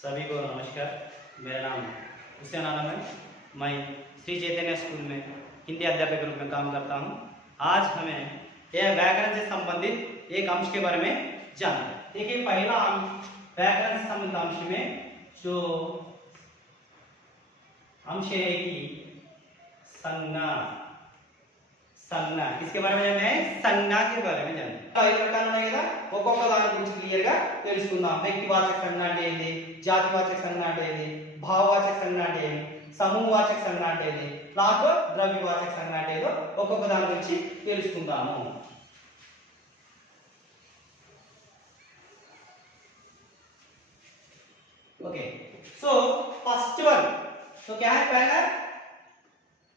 सभी को नमस्कार। मेरा नाम हुसैन आलम है। मैं श्री चैतन्य स्कूल में हिंदी अध्यापक के रूप में काम करता हूँ। आज हमें यह व्याकरण से संबंधित एक अंश के बारे में जानना है। देखिए, पहला अंश व्याकरण से संबंधित अंश में जो अंश है कि संज्ञा। संज्ञा किसके बारे में जानना है? संज्ञा के बारे में जानना है। ఐదు రకాలు ఉన్నాయి కదా, ఒక్కొక్క దాని గురించి క్లియర్ గా తెలుసుకుందాం. వ్యక్తివాచక సంజ్ఞ అంటే ఏంటి, జాతివాచక సంజ్ఞ అంటే ఏంటి, భావవాచక సంజ్ఞ అంటే ఏంటి, సమూహవాచక సంజ్ఞ అంటే ఏంటి, లాస్ట్ ద్రవ్యవాచక సంజ్ఞ అంటే ఏదో ఒక్కొక్క దాని గురించి తెలుసుకుందాము. ओके, सो फर्स्ट वन, तो क्या है पहला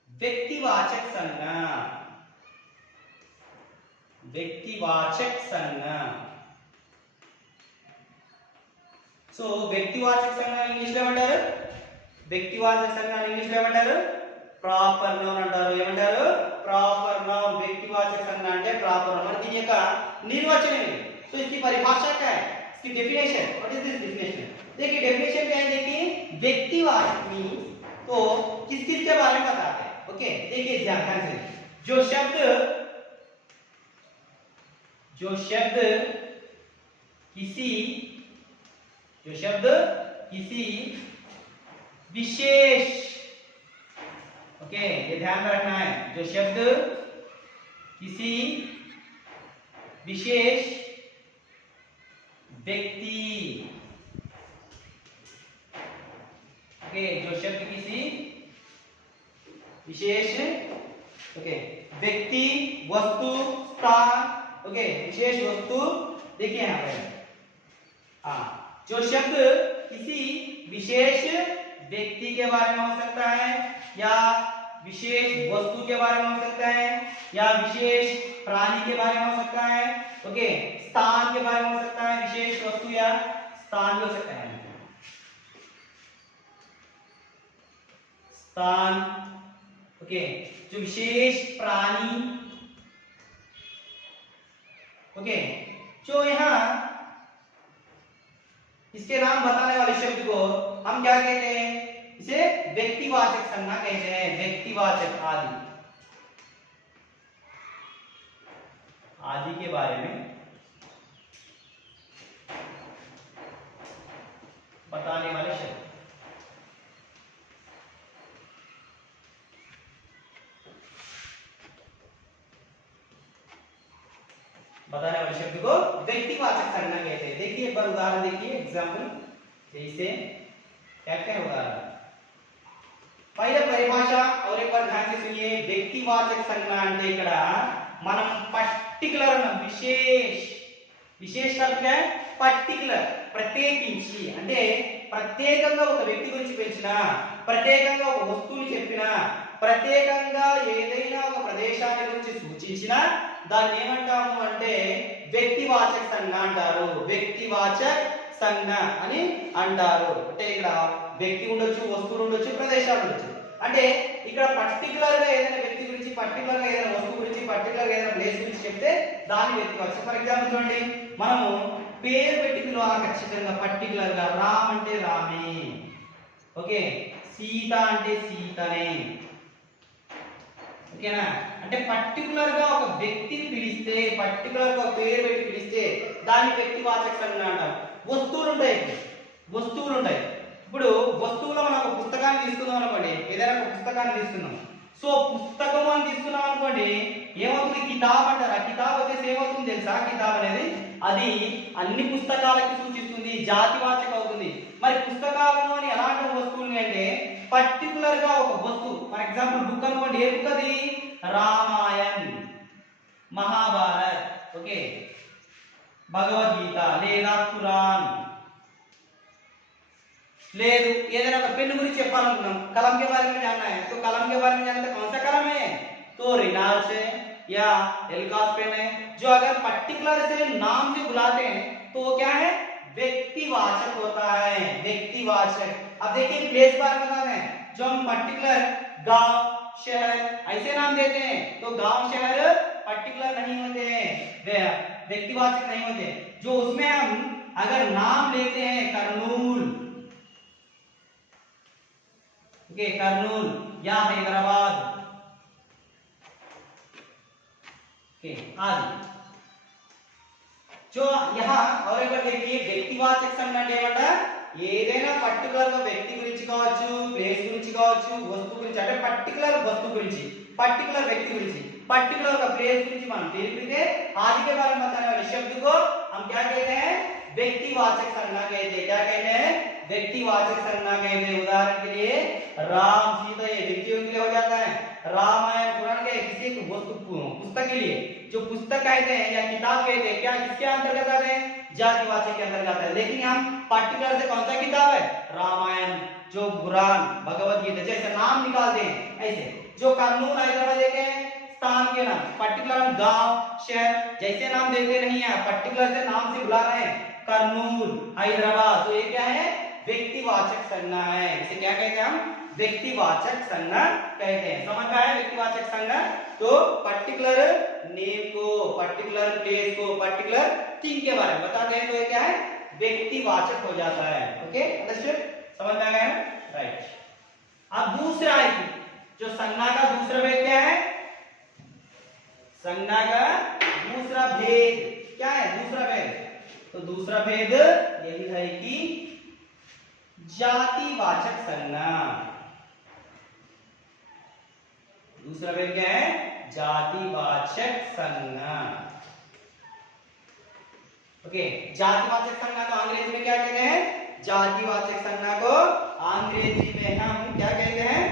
व्यक्तिवाचक संज्ञा. व्यक्तिवाचक संज्ञा. सो व्यक्तिवाचक संज्ञा इंग्लिश లో ఏమంటారు? వ్యక్తివాచక సంజ్ఞ ఇంగ్లీష్ లో ఏమంటారు? ప్రాపర్ నౌన్ అంటారు. ఏమంటారు? Proper noun. వ్యక్తివాచक संज्ञा అంటే ప్రాపర్ నౌన్. మరి దీని యొక్క నిర్వచనం ఏంటి? సో इसकी परिभाषा क्या है? इसकी definition. What is this definition? देखिए डेफिनेशन क्या है. देखिए व्यक्तिवाचक मीन तो किस किस के बारे में बताते हैं. ओके, देखिए ध्यान से, जो शब्द किसी विशेष, ओके ये ध्यान में रखना है, जो शब्द किसी विशेष व्यक्ति, ओके जो शब्द किसी विशेष, ओके व्यक्ति, वस्तु, स्थान, ओके विशेष वस्तु. देखिए यहाँ पे हाँ, जो शब्द किसी विशेष व्यक्ति के बारे में हो सकता है, या विशेष वस्तु के बारे में हो सकता है, या विशेष प्राणी के बारे में हो सकता है, ओके स्थान के बारे में हो सकता है, विशेष वस्तु या स्थान भी हो सकता है. स्थान, ओके जो विशेष प्राणी, ओके जो यहाँ इसके नाम बताने वाले शब्द को हम क्या कहते हैं? इसे व्यक्तिवाचक संज्ञा कहते हैं. व्यक्तिवाचक आदि के बारे में बताने वाले शब्द. बताने वाले शब्द को व्यक्तिवाचक संज्ञा कहते हैं. देखिए एक बार उदाहरण देखिए, एग्जांपल जैसे क्या क्या उदाहरण. पहले परिभाषा और एक बार ध्यान से सुनिए. व्यक्तिवाचक संज्ञा అంటే ఇక్కడ మనం పర్టిక్యులర్ విశేష అంటే పర్టిక్యులర్ ప్రత్యేకించి, అంటే ప్రత్యేకంగా ఒక వ్యక్తి గురించి పెంచినా, ప్రత్యేకంగా ఒక వస్తువుని చెప్పినా, ప్రత్యేకంగా ఏదైనా ఒక ప్రదేశాన్ని గురించి సూచించినా దాన్ని ఏమంటాము అంటే వ్యక్తివాచక సంజ్ఞ అంటారు. వ్యక్తివాచక సంజ్ఞ అని అంటారు. అంటే ఇక్కడ వ్యక్తి ఉండొచ్చు, వస్తువులు ఉండొచ్చు, ప్రదేశాలు ఉండొచ్చు. అంటే ఇక్కడ పర్టికులర్ గా ఏదైనా వ్యక్తి గురించి, పర్టికులర్ గా ఏదైనా వస్తువు గురించి, పర్టికులర్ గా ఏదైనా ప్లేస్ గురించి చెప్తే దాన్ని వ్యక్తివాచకం. ఫర్ ఎగ్జాంపుల్ చూడండి, మనము పేరు పెట్టి పిలవాలి ఖచ్చితంగా పర్టికులర్ గా. రామ్ అంటే రామే, ఓకే సీత అంటే సీతనే, ఓకేనా. అంటే పర్టికులర్ గా ఒక వ్యక్తిని పిలిస్తే, పర్టికులర్ గా పేరు పెట్టి పిలిస్తే దాన్ని వ్యక్తివాచక సంజ్ఞ అంటారు. వస్తువులు ఉంటాయి. ఇప్పుడు వస్తువులో మనం ఒక పుస్తకాన్ని తీసుకుందాం అనుకోండి, ఏదైనా ఒక పుస్తకాన్ని తీసుకుందాం. సో పుస్తకం అని తీసుకున్నాం అనుకోండి, ఏమవుతుంది? కితాబ్ అంటారు. ఆ కితాబ్ వచ్చేసి ఏమవుతుంది తెలుసా? కితాబ్ అనేది అది అన్ని పుస్తకాలకి సూచిస్తుంది, జాతివాచక అవుతుంది. మరి పుస్తకాలను అని ఎలాంటి వస్తువులు అంటే పర్టికులర్ గా ఒక వస్తువు. ఫర్ ఎగ్జాంపుల్ బుక్ అనుకోండి, ఏ బుక్ అది? రామాయణ్, మహాభారత్, ఓకే భగవద్గీత లేదా ఖురాన్. లేదు ఏదైనా ఒక పెన్ను గురించి చెప్పాలనుకున్నాం, कलम के बारे में जानना है, तो कलम के बारे में जानना है, कौन सा कलम है? तो रिनाल्ड्स है या एल्कास पेन है. जो अगर पर्टिकुलर से नाम से बुलाते हैं तो वो क्या है? व्यक्तिवाचक होता है. व्यक्तिवाचक. अब देखिए प्लेस बारे में बताते हैं. जो हम पर्टिकुलर गांव, शहर ऐसे नाम देते हैं तो गांव शहर पर्टिकुलर नहीं होते हैं, व्यक्तिवाचक नहीं होते. जो उसमें हम अगर नाम लेते हैं करनूल, ओके, कर्नूल या हैदराबाद, ओके आदि। जो यहाँ और एक बार देखिए వ్యక్తివాచక సంజ్ఞ అంటే ఏమంట, ఏదైనా పర్టికులర్ గా వ్యక్తి గురించి కావచ్చు, ప్లేస్ గురించి కావచ్చు, వస్తువు గురించి, అంటే పర్టికులర్ వస్తువు గురించి, పర్టికులर व्यक्ति గురించి, पर्टिकुलर का प्लेस गुరించి మనం తెలిపితే आदि के बारे में बताने वाले शब्द को हम क्या कहते हैं, व्यक्तिवाचक संज्ञा कहते हैं। क्या कहते हैं, व्यक्तिवाचक संज्ञा कहते हैं। उदाहरण के लिए राम सीता, ये व्यक्तियों के लिए हो जाता है। रामायण पुराण के किसी वस्तु पुस्तक के लिए जो पुस्तक कहते हैं या किताब कहते हैं, क्या किसके अंतर्गत आते हैं, जातिवाचक के अंतर्गत आते हैं। लेकिन हम पर्टिकुलर से कौन सा किताब है, रामायण, जो कुरान, भगवत गीता, जैसे नाम निकालते हैं ऐसे। जो कानून हैदराबाद देते हैं स्थान के नाम, पर्टिकुलर गांव शहर जैसे नाम देते नहीं है, पर्टिकुलर से नाम से बुला रहे हैं, कर्नूल हैदराबाद, तो ये क्या है, व्यक्तिवाचक संज्ञा है। इसे क्या कहते हैं हम, व्यक्तिवाचक संज्ञा कहते हैं। समझ में आया व्यक्तिवाचक संज्ञा, तो पर्टिकुलर नेम को, पर्टिकुलर प्लेस को, पर्टिकुलर थिंग के बारे में बताते हैं, तो ये क्या है, व्यक्तिवाचक हो जाता है। ओके अंडरस्टूड, समझ में आ गया ना, राइट। अब दूसरा है जो संज्ञा का दूसरा भेद क्या है, संज्ञा का दूसरा भेद क्या है, दूसरा भेद, तो दूसरा भेद यही है कि जातिवाचक संज्ञा। दूसरा भेद क्या है, जातिवाचक संज्ञा। ओके, जातिवाचक संज्ञा को अंग्रेजी में क्या कहते हैं, जातिवाचक संज्ञा को अंग्रेजी में हम क्या कहते हैं,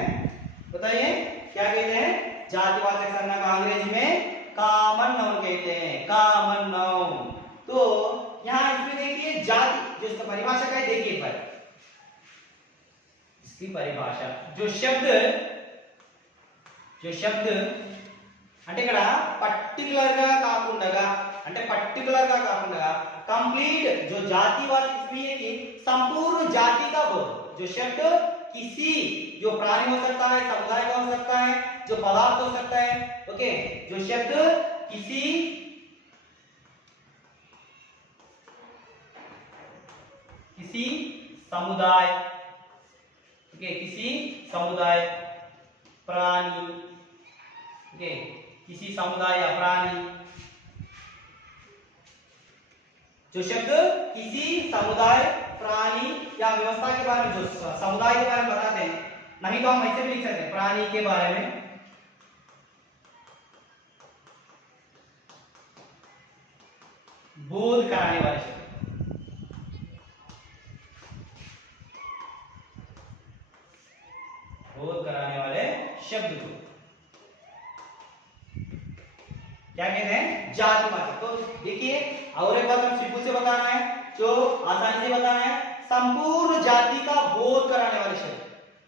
बताइए क्या कहते हैं, जातिवाचक संज्ञा को अंग्रेजी में कॉमन नाउन कहते हैं, कॉमन नाउन। तो यहां इसमें देखिए जाति, जो इसका परिभाषा क्या है, देखिए एक बार इसकी परिभाषा। जो शब्द అంటే ఇక్కడ పర్టిక్యులర్ గా కాకుండా, అంటే పర్టిక్యులర్ గా కాకుండా कंप्लीट जो जातिवाचक इसमें है कि संपूर्ण जाति का बोध, जो शब्द किसी, जो प्राणी हो सकता है, समुदाय का हो सकता है, जो पदार्थ हो सकता है, ओके, जो शब्द किसी समुदाय, ओके, किसी समुदाय, प्राणी, ओके, किसी समुदाय या प्राणी, जो शब्द किसी समुदाय, प्राणी या व्यवस्था के बारे में, जो समुदाय के बारे में बताते हैं, नहीं तो हम ऐसे भी लिख सकते हैं प्राणी के बारे में, बोध कराने वाले शब्द, बोध कराने वाले शब्द को क्या कहते हैं, जातिवाचक। तो देखिए और एक बात हम सिंपल से बताना है, जो आसानी से बताना है, संपूर्ण जाति का बोध कराने वाले शब्द,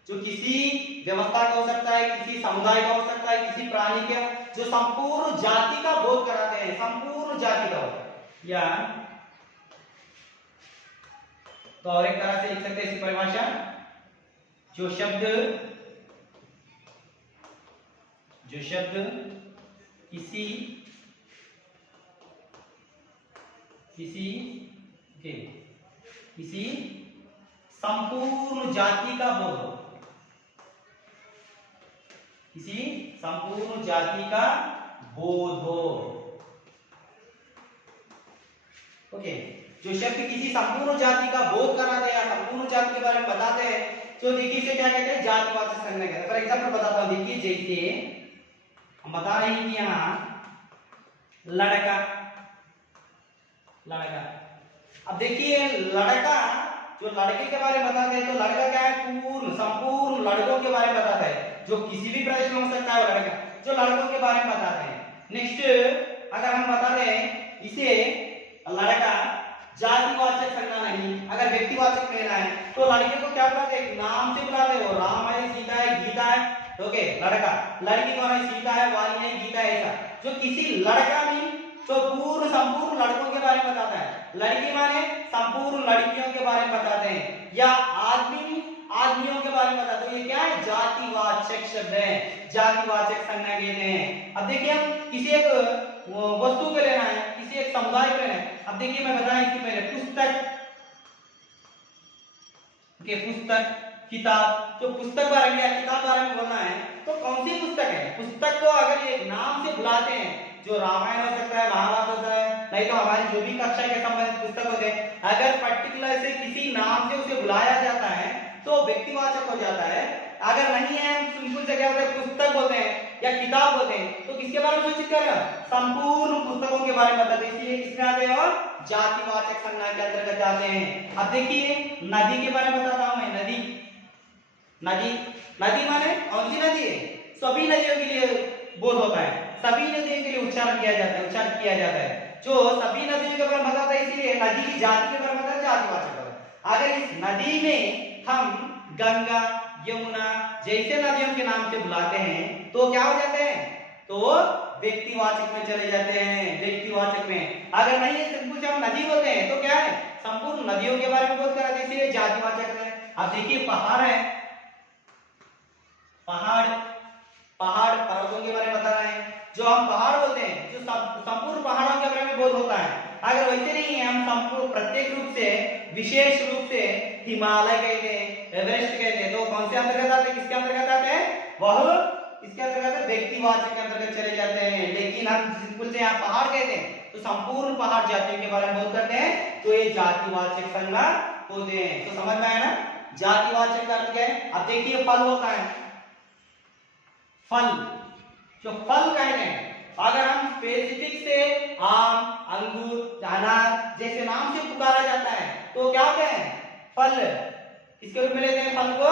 जो किसी व्यवस्था का हो सकता है, किसी समुदाय का हो सकता है, किसी प्राणी का, जो संपूर्ण जाति का बोध कराते हैं, संपूर्ण जाति का होता है। या तो और एक तरह से लिख सकते हैं इसकी परिभाषा, जो शब्द किसी संपूर्ण जाति का बोध, किसी संपूर्ण जाति का बोध हो, ओके, जो शब्द किसी संपूर्ण जाति का बोध कराते हैं या संपूर्ण जाति के बारे में बताते हैं, तो देखिए इसे क्या कहते हैं, जातिवाचक संज्ञा कहते हैं। फॉर एग्जांपल बताता हूं, देखिए जैसे हम बता रहे हैं कि यहाँ लड़का, अब देखिए लड़का, जो लड़के के बारे में बताते हैं, तो लड़का क्या है, पूर्ण संपूर्ण लड़कों के बारे में बताता है, जो किसी भी प्रदेश में हो सकता है वो लड़का, जो लड़कों के बारे में बताते हैं। नेक्स्ट अगर हम बता रहे हैं इसे लड़का जातिवाचक संज्ञा नहीं, अगर व्यक्तिवाचक लेना है, तो लड़के को क्या बुलाते हैं, नाम से बुलाते हैं, वो राम है, सीता है, गीता है, ओके, लड़का, लड़की कौन है, सीता है, वाली है, गीता है, ऐसा। जो किसी लड़का नहीं, तो पूर्ण संपूर्ण लड़कों के बारे में बताता है, लड़की माने संपूर्ण लड़कियों के बारे में बताते हैं, या आदमियों के बारे में बताते हैं। ये क्या है, जातिवाचक शब्द है, जातिवाचक संज्ञा कहते हैं। अब देखिए हम किसी एक वस्तु को लेना है, किसी एक समुदाय को लेना है। अब देखिए मैं बताया इससे पहले पुस्तक, ओके, पुस्तक, किताब, जो पुस्तक बारे में या किताब बारे में बोलना है तो कौन सी पुस्तक है? पुस्तक को अगर एक नाम से बुलाते हैं, जो रामायण हो सकता है, महाभारत हो सकता है, नहीं तो हमारी जो भी कक्षा के संबंधित पुस्तक होते हैं, अगर पर्टिकुलर से किसी नाम से उसे बुलाया जाता है तो व्यक्तिवाचक हो जाता है। अगर नहीं है, हम सिंपल से क्या बोलते हैं, पुस्तक बोलते हैं या किताब बोलते हैं, तो किसके बारे में सूचित करेगा? संपूर्ण पुस्तकों के बारे में बताते हैं, इसलिए किसमें आते हैं और जातिवाचक संज्ञा के अंतर्गत आते हैं। अब देखिए नदी के बारे में बताता हूं मैं। नदी, नदी, नदी माने कौन सी नदी है? सभी नदियों के लिए बोध होता है, सभी नदियों के लिए उच्चारण किया जाता है, उच्चारण किया जाता है। जो सभी नदियों के बारे में बताता है, इसलिए नदी की जाति के बारे में बताता है, जातिवाचक है। अगर इस नदी में हम गंगा, यमुना जैसे नदियों के नाम से बुलाते हैं तो क्या हो जाते हैं? तो व्यक्तिवाचक में चले जाते हैं, व्यक्तिवाचक में। अगर नहीं है, सिंपल से हम नदी बोलते हैं तो क्या है? संपूर्ण नदियों के बारे में बोध कराते हैं, इसलिए जातिवाचक है। अब देखिए पहाड़ है, पहाड़, पहाड़ पर्वतों के बारे में बताना है। जो हम पहाड़ बोलते हैं, जो संपूर्ण पहाड़ों के बारे में बोध होता है। अगर वैसे नहीं है, हम संपूर्ण प्रत्येक रूप से, विशेष रूप से हिमालय कहते हैं, एवरेस्ट कहते हैं, तो कौन से अंतर्गत आते हैं, किसके अंतर्गत आते हैं? वह इसके अंतर्गत व्यक्तिवाचक के अंतर्गत चले जाते हैं। लेकिन हम सिंपल से यहाँ पहाड़ कहते हैं तो संपूर्ण पहाड़ जातियों के बारे में बोध करते हैं, तो ये जातिवाचक संज्ञा होते हैं। तो समझ में आया ना जातिवाचक का अर्थ क्या है? अब देखिए फल होता है, फल, जो फल कहते हैं, अगर हम स्पेसिफिक से आम, अंगूर, अनार जैसे नाम से पुकारा जाता है तो क्या कहते हैं? फल, इसके रूप में लेते हैं फल को।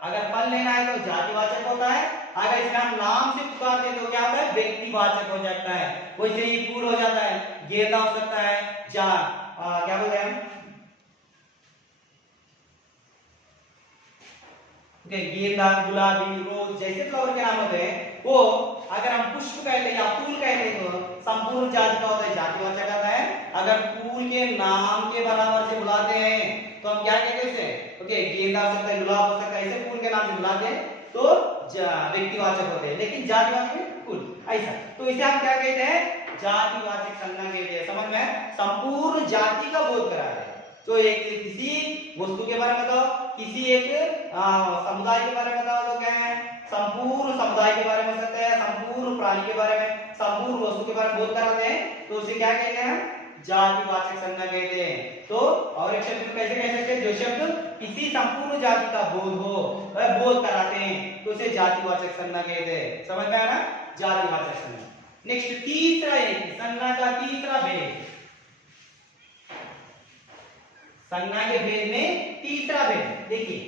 अगर फल लेना है तो जातिवाचक होता है, अगर इसका हम नाम से पुकारते हैं तो क्या होता है? व्यक्तिवाचक हो जाता है। वैसे ही फूल हो जाता है, गेंदा हो सकता है, क्या बोलते हैं गेंदा, गुलाबी, रोज जैसे फ्लावर के नाम होते हैं, वो अगर हम पुष्प कहते हैं या फूल कहते हैं तो संपूर्ण जाति का होता है, जातिवाचक आता है। अगर फूल के नाम के बराबर से बुलाते हैं तो हम क्या कहते हैं उसे? गेंदा हो सकता है, गुलाब हो सकता है, ऐसे फूल के नाम से बुलाते हैं तो व्यक्तिवाचक होते हैं। लेकिन जातिवाचक फूल ऐसा, तो इसे हम क्या कहते हैं? जातिवाचक संज्ञा कहते हैं। समझ में? संपूर्ण जाति का बोध कराते हैं। तो एक किसी वस्तु के बारे में बताओ, किसी एक समुदाय के बारे में बताओ तो क्या है? संपूर्ण समुदाय के बारे में हो सकता है, संपूर्ण प्राणी के बारे में, संपूर्ण वस्तु के बारे में बोध कराते हैं, तो उसे क्या कहते हैं? जातिवाचक संज्ञा कहते हैं। तो और एक शब्द कैसे कह सकते हैं? जो शब्द किसी संपूर्ण जाति का बोध हो, वह बोध कराते हैं, तो उसे जातिवाचक संज्ञा कहते हैं। समझ में आया ना? जातिवाचक संज्ञा। नेक्स्ट तीसरा, एक संज्ञा का तीसरा भेद, संज्ञा के भेद में तीसरा भेद देखिए,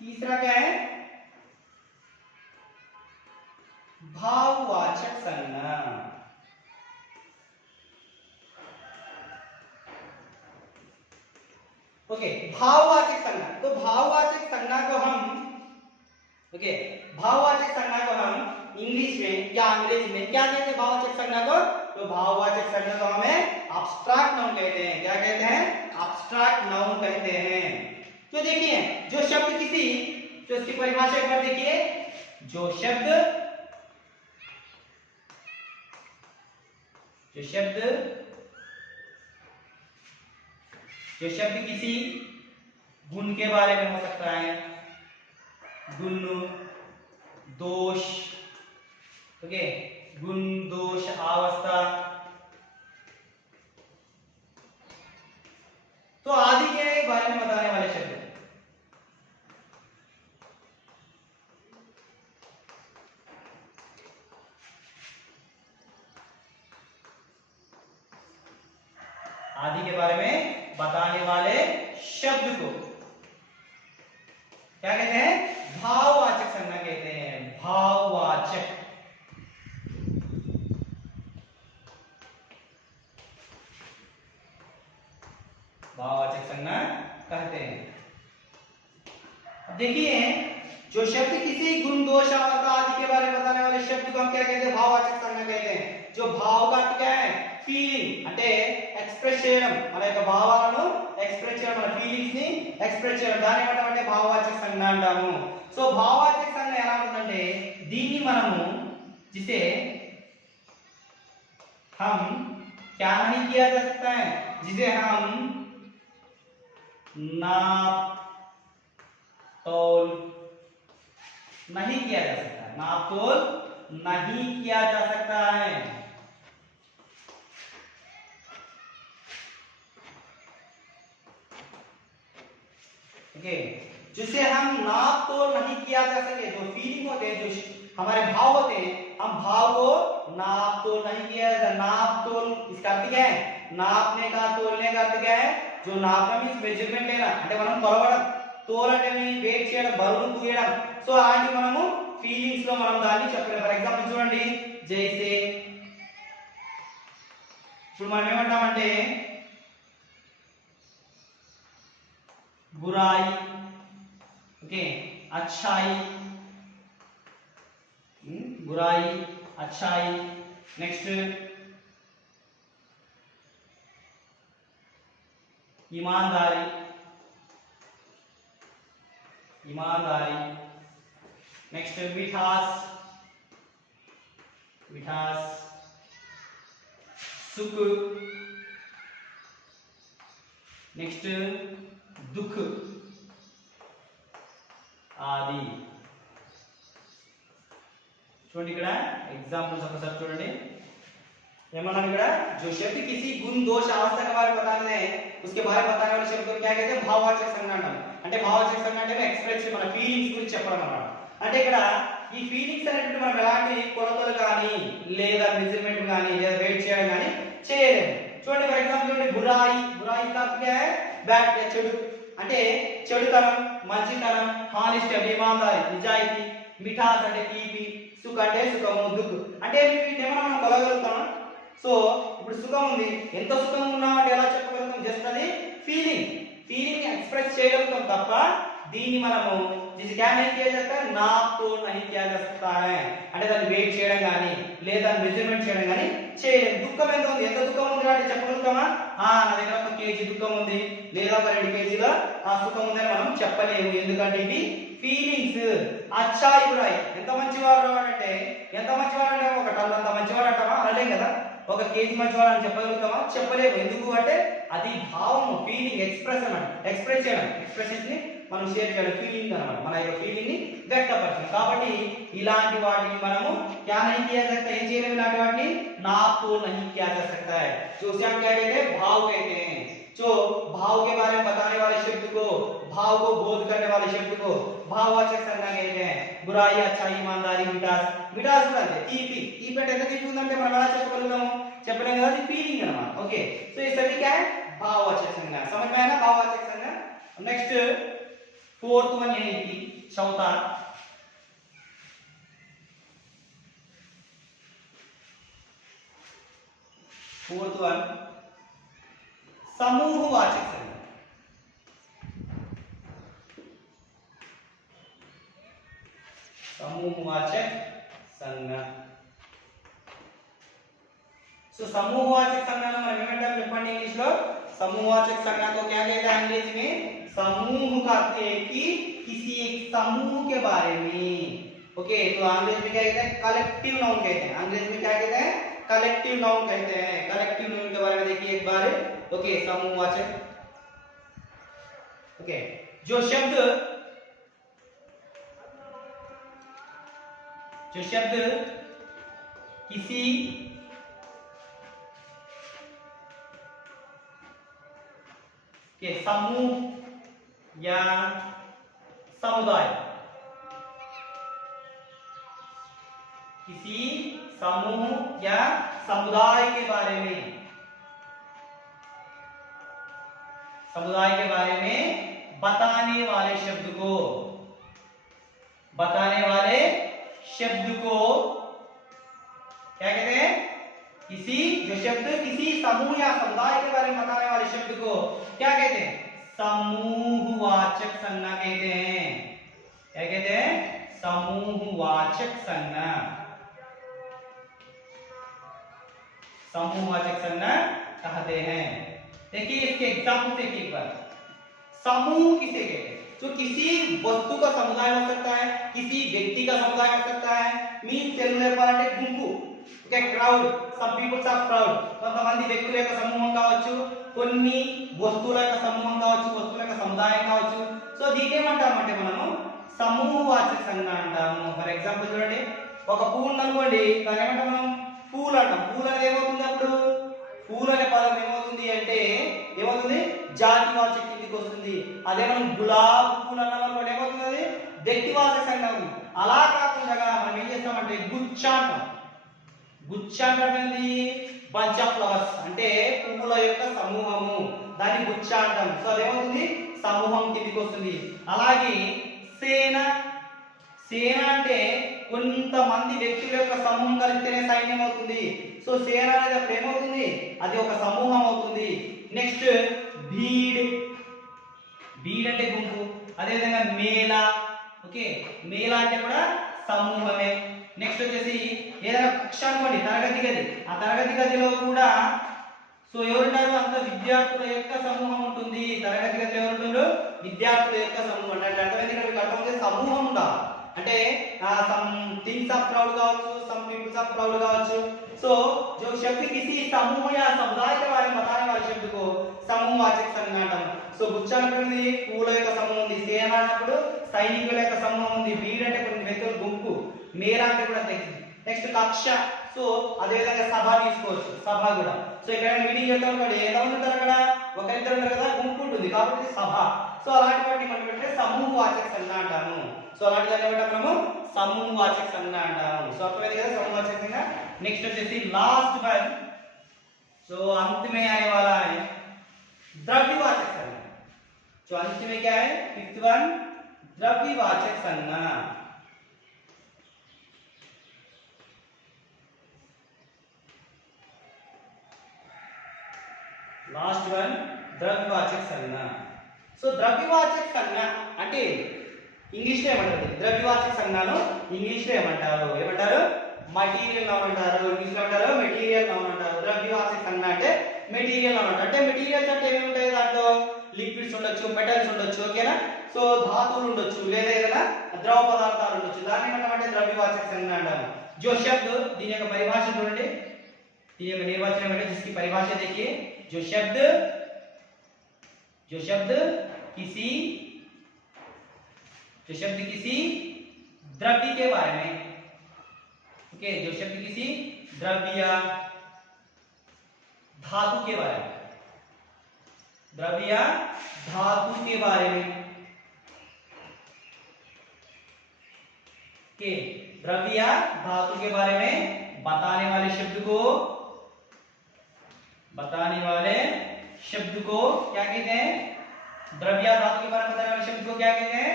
तीसरा क्या है? भाववाचक संज्ञा। भाववाचक संज्ञा। तो भाववाचक संज्ञा को हम भाववाचक संज्ञा को हम इंग्लिश में या अंग्रेजी में क्या कहते हैं? भाववाचक संज्ञा को, तो भाववाचक संज्ञा को हमें एब्स्ट्रैक्ट नाउन कहते हैं। क्या कहते हैं? एब्स्ट्रैक्ट नाउन कहते हैं। तो देखिए जो शब्द किसी, तो इसकी परिभाषा एक बार देखिए, जो शब्द किसी गुण के बारे में हो सकता है, गुण, दोष, गुण, दोष, अवस्था, तो आदि के बारे में बताने वाले शब्द। आदि के बारे में बताने वाले शब्द को क्या कहते हैं? भाववाचक संज्ञा कहते हैं। भाववाचक, भाववाचक संज्ञा कहते हैं। अब देखिए जो शब्द किसी गुण, दोष, अवस्था आदि के बारे में बताने वाले शब्द को हम क्या कहते हैं? भाववाचक संज्ञा कहते हैं। जो भाव का अर्थ क्या है? ఫీలింగ్ అంటే ఎక్స్‌ప్రెస్ చేయడం, మన యొక్క భావాలను ఎక్స్‌ప్రెస్ చేయడం, మన ఫీలింగ్స్ ని ఎక్స్‌ప్రెస్ చేయడం, దాన్ని ఏమంటామంటే భావవాచక సంజ్ఞ అంటాము. సో భావవాచక సంజ్ఞ ఎలా ఉంటుందంటే దీన్ని మనము जिसे हम क्या नहीं किया जा सकता है, जिसे हम नाप तोल नहीं किया जा सकता, नाप तोल नहीं किया जा सकता है। ओके, जिसे हम नाप तोल नहीं किया जा सके, जो फीलिंग होते हैं, जो हमारे भाव होते हैं, हम भाव को नाप तोल नहीं किया जाता। नाप तोल इसका अर्थ क्या है? नापने का, तोलने का अर्थ क्या है? जो नापना मीन्स మెజర్మెంట్ లేనా, అంటే మనం కొలవడం, తోల్ అంటే వెయిట్ చేయడం, బరువును తూయడం. సో అలాంటి మనము ఫీలింగ్స్ లో మనం దాన్ని చెప్పలేం. ఫర్ ఎగ్జాంపుల్ చూడండి, జైసే ఇప్పుడు మనం ఏమంటామంటే बुराई, ओके, अच्छाई, बुराई, अच्छाई, नेक्स्ट ईमानदारी, ईमानदारी, नेक्स्ट मिठास, मिठास, सुख, नेक्स्ट दुख आदि. చూడండి ఇక్కడ एग्जांपल्स ఒకసారి చూడండి. ఏమన్నాను ఇక్కడ? जो शब्द किसी गुण दोष अवस्था के बारे में बताने हैं, उसके बारे में बताने वाले शब्द को क्या कहते हैं? భావవాచక సంజ్ఞ అంటారు. అంటే భావవాచక సంజ్ఞ అంటే ఎక్స్‌ప్రెస్ మన ఫీలింగ్స్ గురించి చెప్పడం అన్నమాట. అంటే ఇక్కడ ఈ ఫీలింగ్స్ అనేటువంటి మనం ఎలాంటి కొలతలు కానీ లేదా మెజర్మెంట్ కానీ లేదా వెయిట్ చేయడం కానీ చేయలేము. చూడండి ఫర్ ఎగ్జాంపుల్ చూడండి, बुराई, बुराई का अर्थ क्या है? बैड या చెడు, అంటే చెడుతనం, మంచితనం, హానెస్ట్ అంటే ఇమాందారి, నిజాయితీ, మిఠాస్ అంటే తీపి, సుఖ అంటే సుఖము, దుఃఖ అంటే వీటినేమో మనం కొలగలుగుతాం. సో ఇప్పుడు సుఖం ఉంది, ఎంత సుఖంగా ఉన్నాం అంటే ఎలా చెప్పగలుగుతాం? జస్ట్ అది ఫీలింగ్, ఫీలింగ్ ఎక్స్ప్రెస్ చేయగలుగుతాం తప్ప దీన్ని మనము जिसे क्या नहीं किया जाता? नाप तो नहीं किया जा सकता है. అంటే దాన్ని వెయిట్ చేయడం గాని లేదా మెజర్మెంట్ చేయడం గాని చేయలేము. దుఃఖం ఎంత ఉంది, ఎంత దుఃఖం ఉంది అంటే చెప్పగలుగుతామా? నా దగ్గర 1 కేజీ దుఃఖం ఉంది లేదా 2 కేజీల ఆ సుఖం ఉందని మనం చెప్పలేము. ఎందుకంటే ఇవి ఫీలింగ్స్. అచ్చాయి, బురాయి, ఎంత మంచివాడు అంటే, ఎంత మంచివాడు అంటే ఒక టన్ అంత మంచివాడు అంటామా? అనలేం కదా. 1 కేజీ మంచివాడు అని చెప్పగలుగుతామా? చెప్పలేము. ఎందుకు అంటే అది భావం, ఫీలింగ్, ఎక్స్ప్రెస్ అన్నమాట. ఎక్స్ప్రెస్ చేయడం, ఎక్స్ప్రెషన్స్ ని మనం షేర్ చేయడం, ఫీలింగ్ అన్నమాట. మన యొక్క ఫీలింగ్ ని వ్యక్తపరచడం. కాబట్టి ఇలాంటి వాటిని మనము क्या नहीं किया सकता, ఏం చేయలేము ఇలాంటి వాటిని? नाप तो नहीं किया जा सकता है. जो उसे हम क्या कहते हैं? भाव कहते हैं. जो भाव के बारे में बताने वाले शब्द को, भाव को बोध करने वाले शब्द को भाववाचक संज्ञा कहते हैं. बुराई, अच्छाई, ईमानदारी, मिठास, मिठास కూడా అంతే. తీపి, తీపి అంటే ఎంత తీపి ఉందంటే మనం ఎలా చెప్పగలుగుతాము? చెప్పలేం కదా, అది ఫీలింగ్ అన్నమాట. ఓకే, సో ये सभी क्या है? भाववाचक संज्ञा. समझ में आया ना भाववाचक संज्ञा. नेक्स्ट फोर्थ वन यही थी, चौथा फोर्थ वन समूहवाचक संज्ञा. समूहवाचक संज्ञा. సో समूहवाचक संज्ञा మనం ఏమంటాం చెప్పండి ఇంగ్లీష్ లో? समूहवाचक संज्ञा को क्या कहते हैं अंग्रेजी में? समूह का अर्थ है कि किसी एक समूह के बारे में. ओके, तो अंग्रेजी में क्या कहते हैं? कलेक्टिव नाउन कहते हैं. अंग्रेजी में क्या कहते हैं? कलेक्टिव नाउन कहते हैं. कलेक्टिव नाउन के बारे में देखिए एक बार. ओके, समूहवाचक. ओके, जो शब्द किसी के समूह या समुदाय, किसी समूह या समुदाय के बारे में, समुदाय के बारे में बताने वाले शब्द को, बताने वाले शब्द को क्या कहते हैं? किसी, जो शब्द किसी समूह या समुदाय के बारे में बताने वाले शब्द को क्या कहते हैं? समूहवाचक संज्ञा कहते हैं. क्या कहते हैं? समूहवाचक संज्ञा. समूहवाचक संज्ञा कहते हैं. देखिए इसके एग्जांपल देखिए एक बार. समूह किसे कहते हैं? जो किसी वस्तु का समुदाय हो सकता है, किसी व्यक्ति का समुदाय हो सकता है. मीन्स తెలుగులో చెప్పాలంటే గుంపు. Okay, crowd. Some peoples are crowd. కొంతమంది వ్యక్తుల యొక్క సమూహం కావచ్చు, కొన్ని వస్తువుల యొక్క సమూహం కావచ్చు, వస్తువుల యొక్క సముదాయం కావచ్చు. సో దీన్ని ఏమంటామంటే మనము సమూహవాచక సంజ్ఞ అంటాము. ఫర్ ఎగ్జాంపుల్ చూడండి, ఒక పువ్వు అనుకోండి, దాన్ని ఏమంటాం మనం? పూలు అంటాం. పూలు అనేది ఏమవుతుంది అప్పుడు? పూలు అనే పదం ఏమవుతుంది అంటే ఏమవుతుంది? జాతివాచక కిందికి వస్తుంది. అదే మనం గులాబీ పూలు అన్నాం అనుకోండి, ఏమవుతుంది? అది వ్యక్తివాచక సంజ్ఞ అవుతుంది. అలా కాకుండా మనం ఏం చేస్తామంటే గుచ్చ అంటాం. గుచ్చ అంటే బంచ్ ఆఫ్ ఫ్లవర్స్, అంటే పువ్వుల యొక్క సమూహము, దాన్ని గుచ్చ అంటాం. సో అదేమవుతుంది? సమూహం కిందికి వస్తుంది. అలాగే సేన, సేన అంటే కొంతమంది వ్యక్తుల యొక్క సమూహం కలిస్తేనే సైన్యం అవుతుంది. సో సేన అనేది అప్పుడు ఏమవుతుంది? అది ఒక సమూహం అవుతుంది. నెక్స్ట్ భీడ్, భీడ్ అంటే గుంపు. అదేవిధంగా మేళ, ఓకే, మేళ అంటే కూడా సమూహమే. నెక్స్ట్ వచ్చేసి ఏదైనా కక్ష అనుకోండి, తరగతి గది. ఆ తరగతి గదిలో కూడా సో ఎవరున్నారు? అంత విద్యార్థుల యొక్క సమూహం ఉంటుంది. తరగతి గదిలో ఎవరుంటారు? విద్యార్థుల యొక్క సమూహం. అంటే అర్థమైంది ఇక్కడ మీకు అర్థమైంది, సమూహం ఉందా అంటే సమ్ థింగ్స్ ఆఫ్ క్రౌడ్ కావచ్చు, సమ్ పీపుల్స్ ఆఫ్ క్రౌడ్ కావచ్చు. సో जो शब्द किसी समूह या समुदाय के बारे में बताने वाले शब्द को समूहवाचक संज्ञा అంటాం. సో గుచ్చ అంటే పూల యొక్క సమూహం ఉంది, సేన అన్నప్పుడు సైనికుల యొక్క సమూహం ఉంది, భీడ్ అంటే కొన్ని వ్యక్తుల గుంపు, మేళ అంటే కూడా తెచ్చింది. నెక్స్ట్ కక్ష, సో అదే విధంగా సభ తీసుకోవచ్చు, సభ కూడా. సో ఇక్కడ మీటింగ్ చేస్తాం అనుకోండి, ఎంతమంది ఉంటారు అక్కడ? ఒకరిద్దరు ఉంటారు కదా, గుంపు ఉంటుంది కాబట్టి సభ. సో అలాంటి వాటిని మనం అంటే సమూహవాచక సంజ్ఞ అంటాము. సో అలాంటి దాన్ని ఏమంటాం మనము? సమూహవాచక సంజ్ఞ అంటాము. సో అర్థమైంది కదా సమూహవాచక సంజ్ఞ. नेक्स्ट जैसे लास्ट वन, जो अंत में आने वाला है द्रव्यवाचक संज्ञा. जो अंत में क्या है? फिफ्थ वन, द्रव्यवाचक संज्ञा. लास्ट वन द्रव्यवाचक संज्ञा. సో ద్రవ్యవాచక సంజ్ఞ అంటే ఇంగ్లీష్ లో ఏమంటారు? ద్రవ్యవాచక సంజ్ఞను ఇంగ్లీష్ లో ఏమంటారు? మెటీరియల్ నౌన్ అంటారు, ఇంగ్లీష్ లో అంటారు మెటీరియల్ నౌన్ అంటారు. ద్రవ్యవాచక సంజ్ఞ అంటే మెటీరియల్ నౌన్ అంటారు. అంటే మెటీరియల్స్ అంటే ఏమి ఉంటాయి? దాంట్లో లిక్విడ్స్ ఉండొచ్చు, మెటల్స్ ఉండొచ్చు, ఓకేనా? సో ధాతువులు ఉండొచ్చు, లేదా ఏదైనా ద్రవ పదార్థాలు ఉండొచ్చు. దాన్ని ఏమంటామంటే ద్రవ్యవాచక సంజ్ఞ అంటారు. जो शब्द, దీని యొక్క పరిభాష చూడండి, దీని యొక్క నిర్వచనం అంటే जिसकी परिभाषा देखिए, जो शब्द किसी द्रव्य के बारे में, ओके, जो शब्द किसी द्रव्य या धातु के बारे में, द्रव्य या धातु के बारे में, ओके, द्रव्य या धातु के बारे में बताने वाले शब्द को क्या कहते हैं? द्रव्य या धातु के बारे में बताने वाले शब्द को क्या कहते हैं?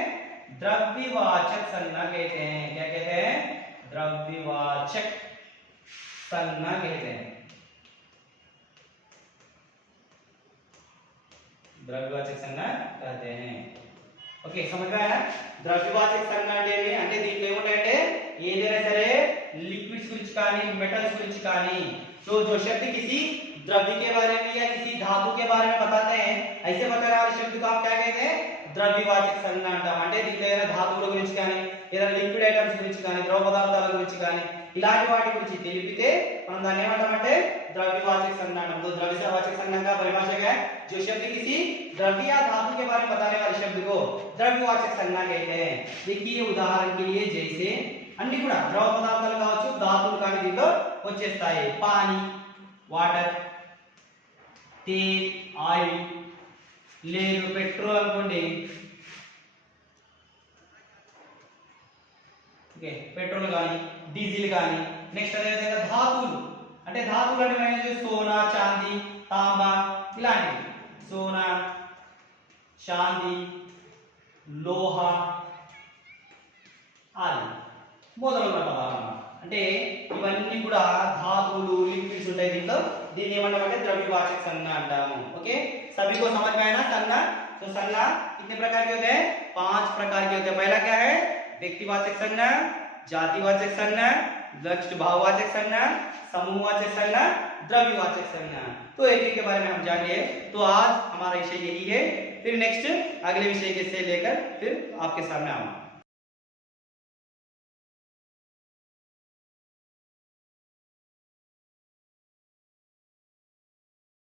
द्रव्यवाचक संज्ञा कहते हैं. क्या कहते हैं? द्रव्यवाचक संज्ञा कहते हैं. द्रव्यवाचक संज्ञा कहते हैं. ఓకే, समझ में आया? ద్రవ్యవాచక సంజ్ఞ అంటే దీంట్లో ఏముంటాయంటే ఏదైనా సరే లిక్విడ్స్ గురించి కానీ మెటల్స్ గురించి కానీ, तो जो शब्द किसी द्रव्य के बारे में या किसी धातु के बारे में बताते हैं, ऐसे बताने वाले शब्द को आप क्या कहते हैं? ద్రవ్యవాచక సంజ్ఞ అంటాం. అంటే దీంట్లో ఏదైనా ధాతువుల గురించి కానీ, ఏదైనా లిక్విడ్ ఐటమ్స్ గురించి కానీ, ద్రవ పదార్థాల గురించి కానీ, ఇలాంటి వాటి గురించి తెలిపితే మనం దాన్ని ఏమంటామంటే द्रव्यवाचक संज्ञा अंटाम. तो द्रव्यवाचक संज्ञा का परिभाषा क्या है? जो शब्द किसी द्रव्य या धातु के बारे में बताने वाले शब्द को द्रव्यवाचक संज्ञा कहते हैं. देखिए उदाहरण के लिए जैसे అన్ని కూడా ద్రవ పదార్థాలు కావచ్చు, ధాతువులు కానీ దీంట్లో వచ్చేస్తాయి. పానీ, వాటర్, तेल, ఆయిల్, లేదు పెట్రోల్ అనుకోండి, ఓకే, పెట్రోల్ కానీ డీజిల్ కానీ. నెక్స్ట్ అదేవిధంగా ధాతువులు అంటే మనం సోనా, చాందీ, తాంబా ఇలాంటివి. సోనా, చాందీ, లోహ ఆది మొదలైన పదాలు. అంటే ఇవన్నీ కూడా ధాతువులు, లిక్విడ్స్ ఉంటాయి దీంట్లో. దీన్ని ఏమంటామంటే द्रव्यवाचक संज्ञा अंटाము. ओके, सभी को समझ में आया ना संज्ञा? तो संज्ञा कितने प्रकार के होते हैं? 5 प्रकार के होते हैं. पहला क्या है? व्यक्तिवाचक संज्ञा, जातिवाचक संज्ञा, लक्ष्य भाववाचक संज्ञा, समूहवाचक संज्ञा, द्रव्यवाचक संज्ञा. तो एक के बारे में हम जान लिए. तो आज हमारा विषय यही है. फिर नेक्स्ट अगले विषय के से लेकर फिर आपके सामने आऊंगा.